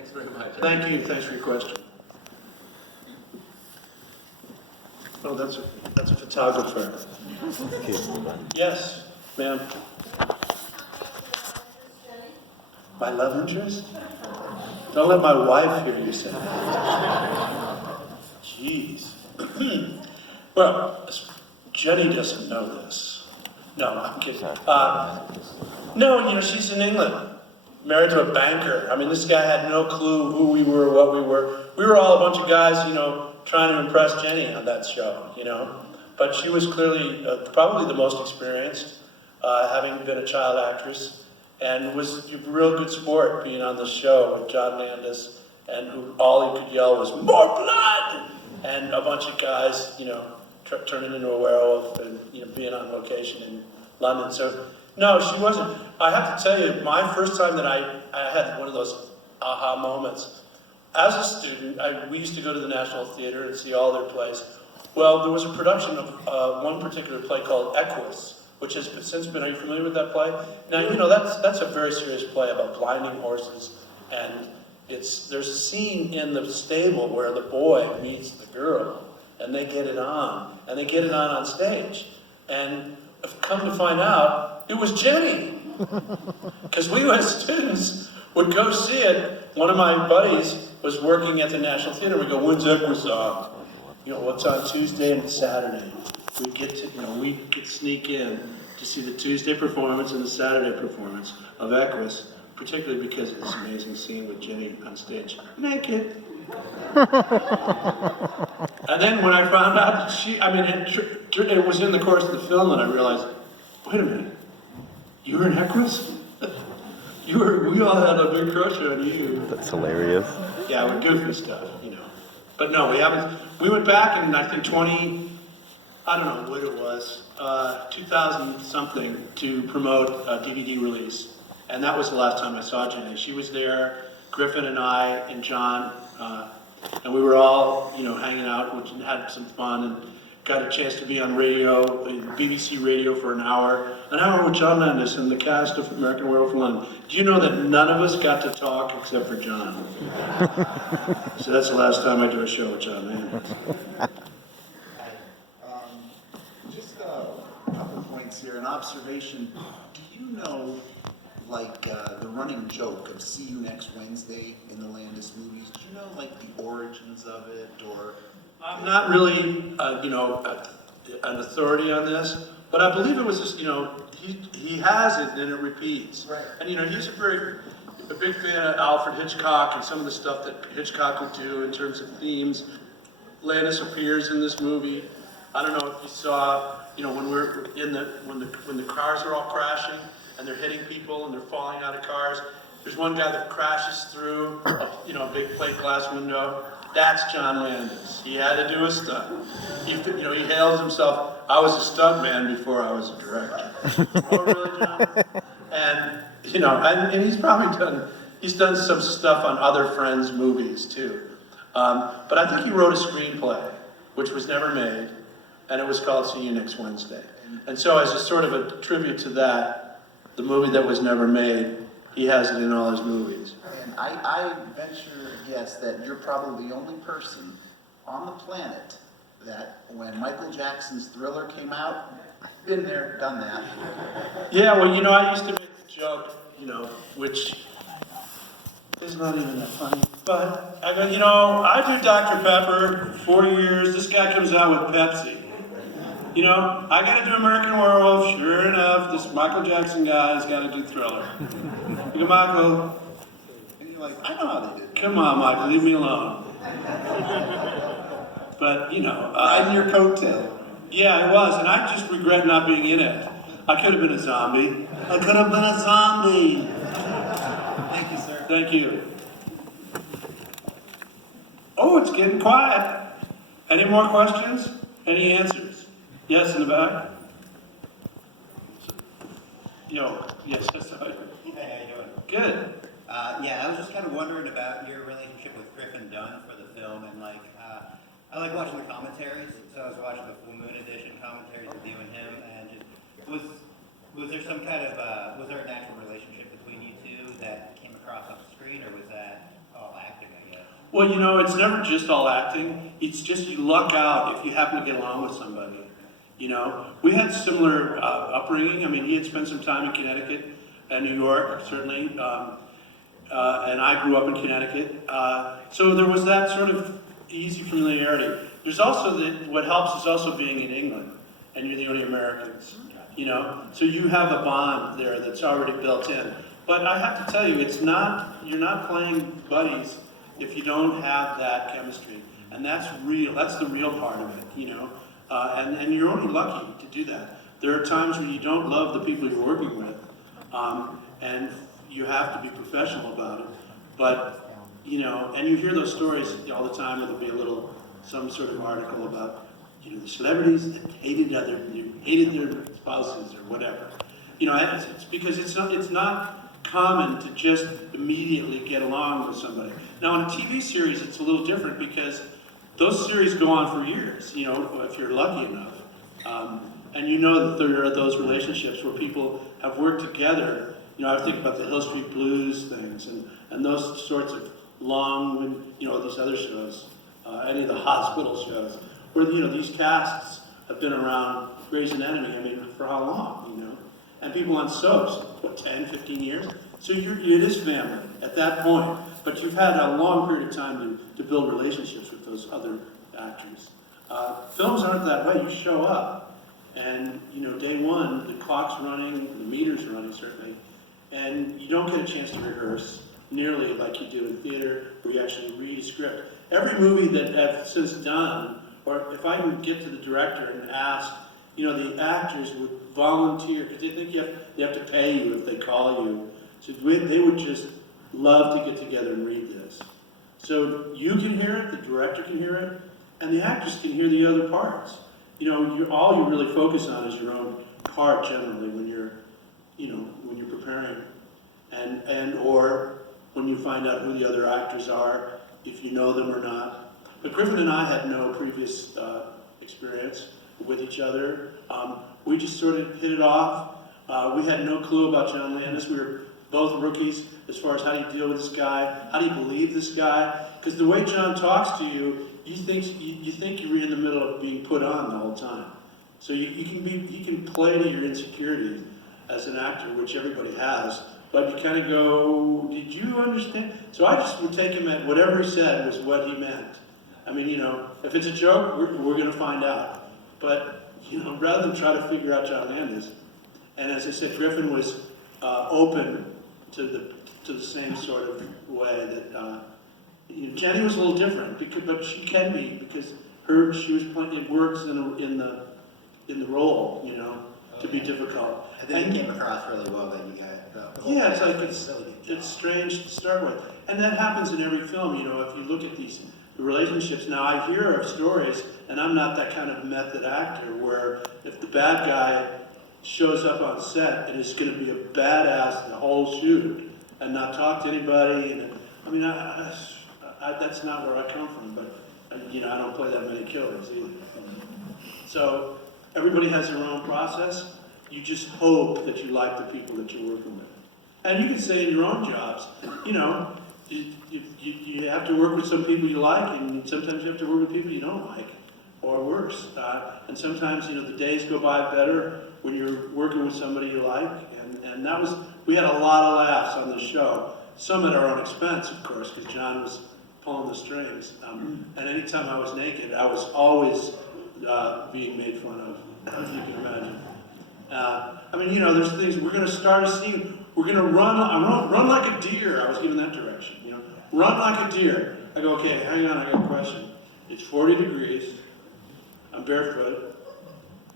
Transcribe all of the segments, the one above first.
Thanks very much. Thank you. Thanks for your question. Oh, that's a photographer. Yes, ma'am. My love interest? Don't let my wife hear you say that. Jeez. Well, Jenny doesn't know this. No, I'm kidding. No, she's in England, married to a banker. I mean, this guy had no clue who we were, what we were. We were all a bunch of guys, trying to impress Jenny on that show, But she was clearly probably the most experienced, having been a child actress, and was a real good sport being on the show with John Landis, and all he could yell was, "More blood!" And a bunch of guys, turning into a werewolf and being on location in London. So no, she wasn't. I have to tell you, my first time that I had one of those aha moments. As a student, we used to go to the National Theater and see all their plays. Well, there was a production of one particular play called Equus, which has since been. Are you familiar with that play? Now that's a very serious play about blinding horses, and there's a scene in the stable where the boy meets the girl. And they get it on, on stage. And I've come to find out, it was Jenny. Because we as students would go see it. One of my buddies was working at the National Theater. We go, "When's Equus on?" What's on Tuesday and Saturday? We could sneak in to see the Tuesday performance and the Saturday performance of Equus, particularly because of this amazing scene with Jenny on stage, naked. And then when I found out that it was in the course of the film, and I realized, wait a minute, you were in Equus? We all had a big crush on you. That's hilarious. Yeah, we're goofy stuff, But no, we haven't. We went back in, I think, I don't know what it was, 2000 something, to promote a DVD release. And that was the last time I saw Jenny. She was there, Griffin and I and John, and we were all, hanging out, which had some fun, and got a chance to be on radio, BBC Radio for an hour with John Landis and the cast of American Werewolf in London. Do you know that none of us got to talk except for John? So that's the last time I do a show with John Landis. Just a couple points here. An observation. Do you know, the running joke of "See you next Wednesday" in the Landis movies? Do you know, the origins of it, or? I'm not really, an authority on this, but I believe it was just, he has it and it repeats. Right. And he's a big fan of Alfred Hitchcock and some of the stuff that Hitchcock would do in terms of themes. Landis appears in this movie. I don't know if you saw, when we're when the cars are all crashing and they're hitting people and they're falling out of cars. There's one guy that crashes through a big plate glass window. That's John Landis. He had to do a stunt. He hails himself, "I was a stunt man before I was a director." Oh, really, John? And and he's done some stuff on other friends' movies too. But I think he wrote a screenplay, which was never made, and it was called "See You Next Wednesday." And so, as a sort of a tribute to that, the movie that was never made, he has it in all his movies. And I venture a guess that you're probably the only person on the planet that, when Michael Jackson's Thriller came out, been there, done that. Yeah, well, I used to make the joke, which is not even that funny, but I go, I do Dr. Pepper, 4 years, this guy comes out with Pepsi. I gotta do American Werewolf, sure enough, this Michael Jackson guy's gotta do Thriller. You go, Michael. And you're like, I know how they did. Come on, Michael, leave me alone. But, Riding your coattail. Yeah, it was, and I just regret not being in it. I could have been a zombie. Thank you, sir. Thank you. Oh, it's getting quiet. Any more questions? Any answers? Yes, in the back? Yes, sorry. Hey, how you doing? Good. Yeah, I was just kind of wondering about your relationship with Griffin Dunn for the film, and I like watching the commentaries. So I was watching the Full Moon Edition commentaries with you and him, and was there some kind of was there a natural relationship between you two that came across on the screen, or was that all Well, it's never just all acting. It's just you luck out if you happen to get along with somebody. We had similar upbringing. I mean, he had spent some time in Connecticut and New York, certainly, and I grew up in Connecticut. So there was that sort of easy familiarity. There's also what helps is also being in England, and you're the only Americans. So you have a bond there that's already built in. But I have to tell you, you're not playing buddies if you don't have that chemistry. And that's real, that's the real part of it, and you're only lucky to do that. There are times when you don't love the people you're working with, and you have to be professional about it. But, and you hear those stories all the time. There'll be some sort of article about, the celebrities that hated their spouses or whatever. It's because it's not common to just immediately get along with somebody. Now, in a TV series, it's a little different because those series go on for years, if you're lucky enough. And that there are those relationships where people have worked together. I think about the Hill Street Blues things and those sorts of long, these other shows, any of the hospital shows, where, these casts have been around, Grey's Anatomy, I mean, for how long, And people on soaps, 10, 15 years? So it is family at that point, but you've had a long period of time to build relationships with those other actors. Films aren't that way. You show up, and day one, the clock's running, the meter's running certainly, and you don't get a chance to rehearse nearly like you do in theater, where you actually read a script. Every movie that I've since done, or if I can get to the director and ask, the actors would volunteer, because they think they have to pay you if they call you. So they would just love to get together and read this. So you can hear it, the director can hear it, and the actors can hear the other parts. All you really focus on is your own part generally when you're preparing, or when you find out who the other actors are, if you know them or not. But Griffin and I had no previous experience with each other. We just sort of hit it off. We had no clue about John Landis. We were both rookies as far as how do you deal with this guy, how do you believe this guy? Because the way John talks to you, you think you're in the middle of being put on the whole time. So you can play to your insecurities as an actor, which everybody has, but you kind of go, did you understand? So I just would take him at whatever he said was what he meant. I mean, if it's a joke, we're going to find out. But, rather than try to figure out John Landis, and as I said, Griffin was open to the same sort of way that Jenny was a little different, but she can be because she was playing. It works in the role, to be difficult. I think it came across really well that you got the whole Yeah, it's like facility. it's strange to start with, and that happens in every film. If you look at these relationships. Now I hear of stories, and I'm not that kind of method actor, where if the bad guy shows up on set and is going to be a badass the whole shoot and not talk to anybody, and I mean, that's not where I come from. But I don't play that many killers either. So everybody has their own process. You just hope that you like the people that you're working with. And you can say in your own jobs, you have to work with some people you like, and sometimes you have to work with people you don't like, or worse. And sometimes, the days go by better when you're working with somebody you like. And we had a lot of laughs on the show. Some at our own expense, of course, because John was pulling the strings. And anytime I was naked, I was always being made fun of, as you can imagine. There's things, we're going to start a scene, we're going to run like a deer. I was given that direction, run like a deer. I go, okay, hang on, I got a question. It's 40 degrees, I'm barefoot,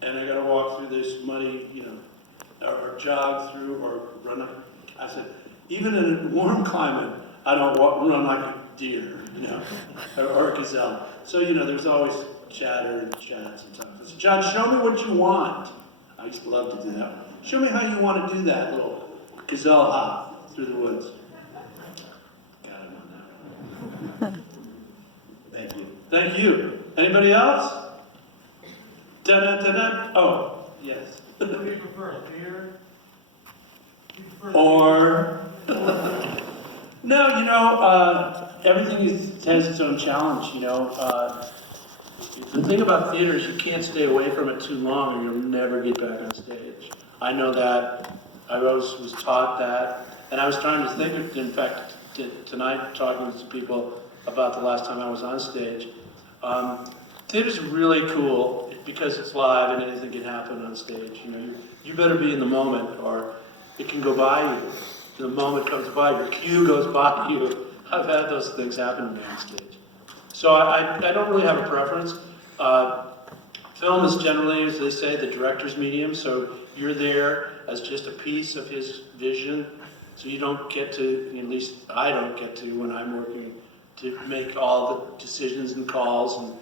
and I got to walk through this muddy, or jog through, or run like, I said, even in a warm climate, I don't run like a deer, or a gazelle. So, there's always chatter and chat sometimes. I said, John, show me what you want. I used to love to do that. Show me how you want to do that little gazelle hop through the woods. Got him on that. Thank you. Thank you. Anybody else? Da-da-da-da. Oh, yes. What do you prefer, beer? Or... No, everything has its own challenge, The thing about theater is you can't stay away from it too long or you'll never get back on stage. I know that. I was taught that. And I was trying to think, in fact, tonight, talking to some people about the last time I was on stage. Theater's really cool because it's live and anything can happen on stage. You better be in the moment or it can go by you. The moment comes by, your cue goes by you. I've had those things happen to me on stage. So I don't really have a preference. Film is generally, as they say, the director's medium, so you're there as just a piece of his vision, so you don't get to, at least I don't get to when I'm working, to make all the decisions and calls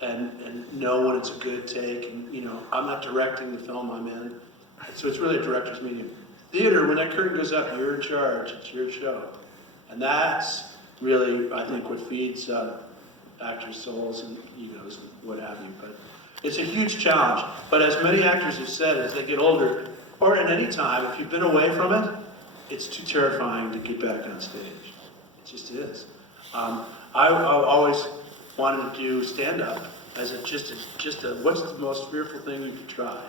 and know when it's a good take, and I'm not directing the film I'm in, so it's really a director's medium. Theater, when that curtain goes up, you're in charge, it's your show. And that's really, I think, what feeds actors' souls and egos and what have you. But it's a huge challenge. But as many actors have said, as they get older, or at any time, if you've been away from it, it's too terrifying to get back on stage. It just is. I always wanted to do stand-up as just a, what's the most fearful thing you could try?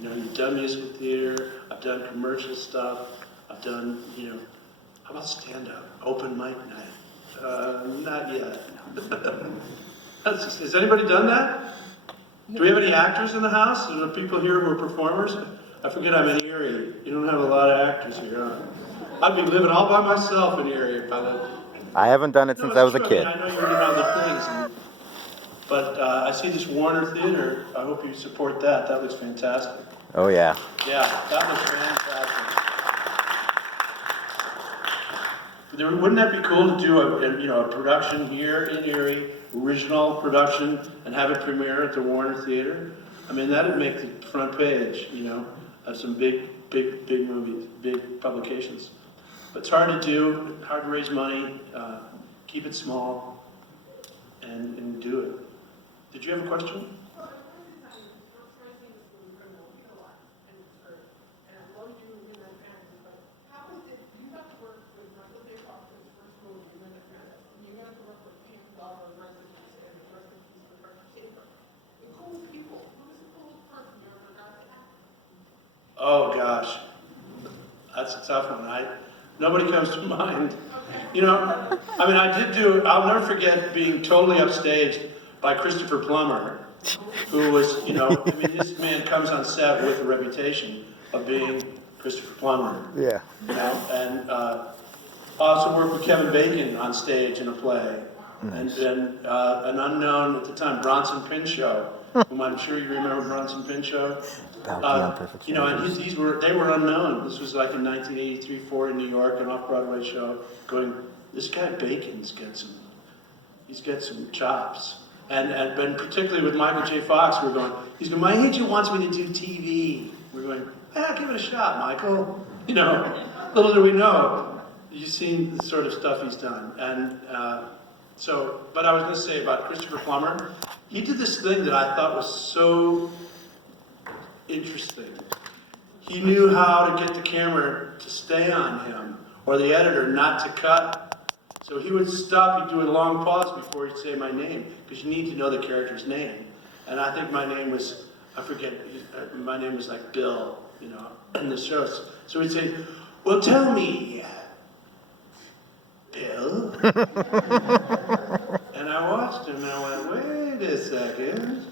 You've done musical theater, I've done commercial stuff, I've done, how about stand-up, open mic night? Not yet. Has anybody done that? Do we have any actors in the house? Are there people here who are performers? I forget I'm in Eerie. You don't have a lot of actors here, huh? I'd be living all by myself in Eerie if I lived. I haven't done it since I was a kid. I know you're doing other things, but I see this Warner Theater. I hope you support that. That looks fantastic. Oh yeah. Yeah, that looks fantastic. Wouldn't that be cool to do a production here in Eerie, original production, and have it premiere at the Warner Theater? I mean, that'd make the front page, of some big movies, big publications. But it's hard to do, hard to raise money, keep it small, and do it. Did you have a question? Oh gosh, that's a tough one. Nobody comes to mind. I'll never forget being totally upstaged by Christopher Plummer, who was, this man comes on set with a reputation of being Christopher Plummer. Yeah. And also worked with Kevin Bacon on stage in a play. Nice. And an unknown at the time, Bronson Pinchot, whom I'm sure you remember Bronson Pinchot. And they were unknown. This was like in 1983-4 in New York, an off-Broadway show. Going, this guy Bacon's he's got some chops. And particularly with Michael J. Fox, he's going, my agent wants me to do TV. We're going, give it a shot, Michael. Little do we know, you've seen the sort of stuff he's done. And but I was going to say about Christopher Plummer, he did this thing that I thought was so interesting. He knew how to get the camera to stay on him, or the editor not to cut. So he would stop, he'd do a long pause before he'd say my name, because you need to know the character's name. And I think my name was, my name was like Bill, in the show. So he'd say, well, tell me, Bill. And I watched him and I went, wait a second.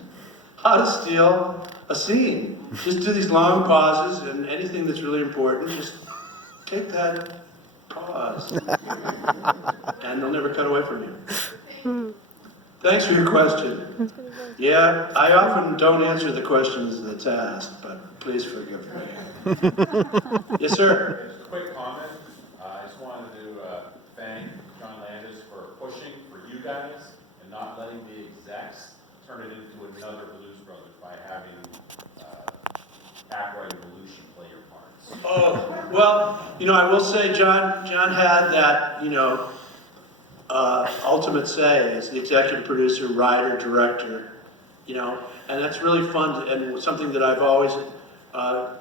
How to steal a scene. Just do these long pauses, and anything that's really important, just take that pause. And they'll never cut away from you. Thanks for your question. Yeah, I often don't answer the questions that's asked, but please forgive me. Yes, sir? Just a quick comment. I just wanted to thank John Landis for pushing for you guys and not letting the execs turn it into another Blues Brothers by having Ackroyd and Belushi play your parts. Oh, well, I will say John had that, ultimate say as the executive producer, writer, director, and that's really fun and something that I've always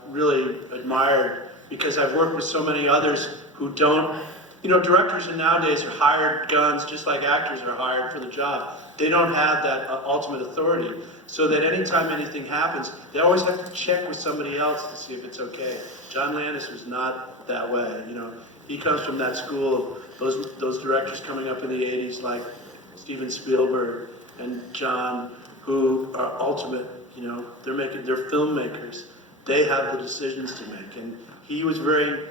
really admired, because I've worked with so many others who don't, you know, directors nowadays are hired guns just like actors are hired for the job. They don't have that ultimate authority, so that anytime anything happens, they always have to check with somebody else to see if it's okay. John Landis was not that way, you know. He comes from that school of those directors coming up in the 80s like Steven Spielberg and John, who are ultimate, you know, they're filmmakers. They have the decisions to make. And he was very,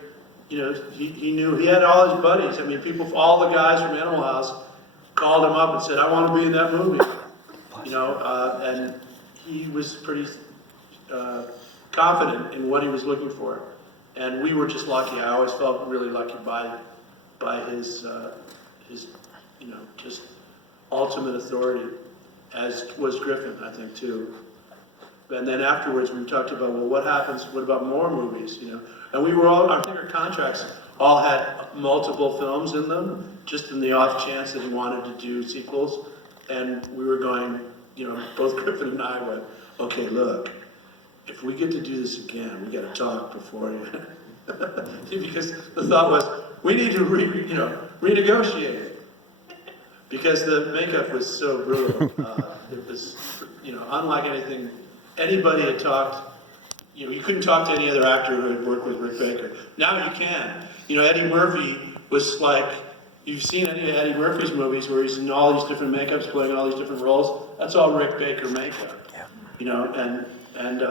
you know, he knew, he had all his buddies. I mean, all the guys from Animal House called him up and said, I want to be in that movie. You know, and he was pretty confident in what he was looking for. And we were just lucky. I always felt really lucky by his, you know, just ultimate authority, as was Griffin, I think, too. And then afterwards, we talked about, well, what happens, what about more movies, you know? And we were all, I think our contracts all had multiple films in them, just in the off chance that he wanted to do sequels. And we were going, you know, both Griffin and I went, okay, look, if we get to do this again, we got to talk before you. Because the thought was, we need to renegotiate. Because the makeup was so brutal. It was, you know, unlike anything anybody had talked. You know, you couldn't talk to any other actor who had worked with Rick Baker. Now you can. You know, Eddie Murphy was like, you've seen any of Eddie Murphy's movies where he's in all these different makeups, playing all these different roles. That's all Rick Baker makeup. Yeah. You know, and